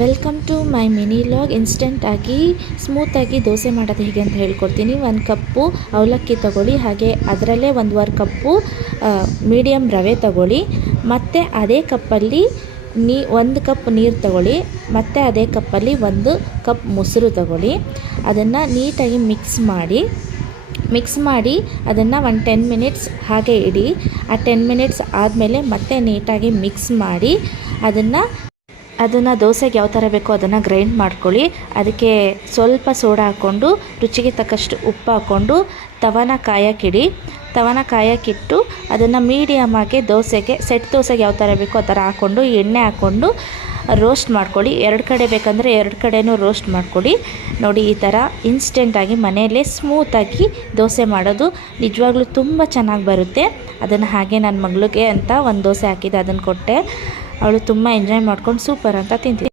Welcome to my mini vlog. ಇನ್ಸ್ಟೆಂಟಾಗಿ ಸ್ಮೂತಾಗಿ ದೋಸೆ ಮಾಡೋದು ಹೇಗೆ ಅಂತ ಹೇಳ್ಕೊಡ್ತೀನಿ. 1 ಕಪ್ಪು ಅವಲಕ್ಕಿ ತಗೊಳ್ಳಿ, ಹಾಗೆ ಅದರಲ್ಲೇ 1/2 ಕಪ್ಪು ಮೀಡಿಯಮ್ ರವೆ ತಗೊಳ್ಳಿ, ಮತ್ತು ಅದೇ ಕಪ್ಪಲ್ಲಿ 1 ಕಪ್ ನೀರು ತಗೊಳ್ಳಿ, ಮತ್ತು ಅದೇ ಕಪ್ಪಲ್ಲಿ 1 ಕಪ್ ಮೊಸರು ತಗೊಳ್ಳಿ. ಅದನ್ನು ನೀಟಾಗಿ ಮಿಕ್ಸ್ ಮಾಡಿ ಅದನ್ನು 10 ಮಿನಿಟ್ಸ್ ಹಾಗೆ ಇಡಿ. ಆ 10 ಮಿನಿಟ್ಸ್ ಆದಮೇಲೆ ಮತ್ತೆ ನೀಟಾಗಿ ಮಿಕ್ಸ್ ಮಾಡಿ ಅದನ್ನು ದೋಸೆಗೆ ಯಾವ ಥರ ಬೇಕೋ ಅದನ್ನು ಗ್ರೈಂಡ್ ಮಾಡ್ಕೊಳ್ಳಿ. ಅದಕ್ಕೆ ಸ್ವಲ್ಪ ಸೋಡಾ ಹಾಕ್ಕೊಂಡು, ರುಚಿಗೆ ತಕ್ಕಷ್ಟು ಉಪ್ಪು ಹಾಕ್ಕೊಂಡು ತವನ ಕಾಯಕ್ಕಿಟ್ಟು ಅದನ್ನು ಮೀಡಿಯಮ್ ಆಗಿ ಸೆಟ್ ದೋಸೆಗೆ ಯಾವ ಥರ ಬೇಕೋ ಆ ಥರ ಹಾಕ್ಕೊಂಡು ಎಣ್ಣೆ ಹಾಕ್ಕೊಂಡು ರೋಸ್ಟ್ ಮಾಡ್ಕೊಳ್ಳಿ. 2 ಕಡೆ ಬೇಕಂದರೆ 2 ಕಡೆನೂ ರೋಸ್ಟ್ ಮಾಡ್ಕೊಳ್ಳಿ. ನೋಡಿ, ಈ ಥರ ಇನ್ಸ್ಟೆಂಟಾಗಿ ಮನೆಯಲ್ಲೇ ಸ್ಮೂತಾಗಿ ದೋಸೆ ಮಾಡೋದು ನಿಜವಾಗ್ಲೂ ತುಂಬ ಚೆನ್ನಾಗಿ ಬರುತ್ತೆ. ಅದನ್ನು ಹಾಗೆ ನನ್ನ ಮಗಳಿಗೆ ಅಂತ 1 ದೋಸೆ ಹಾಕಿದ್ದೆ, ಅದನ್ನು ಕೊಟ್ಟೆ. ಅವಳು ತುಂಬ ಎಂಜಾಯ್ ಮಾಡ್ಕೊಂಡು ಸೂಪರ್ ಅಂತ ತಿಂತಿದ್ದೆ.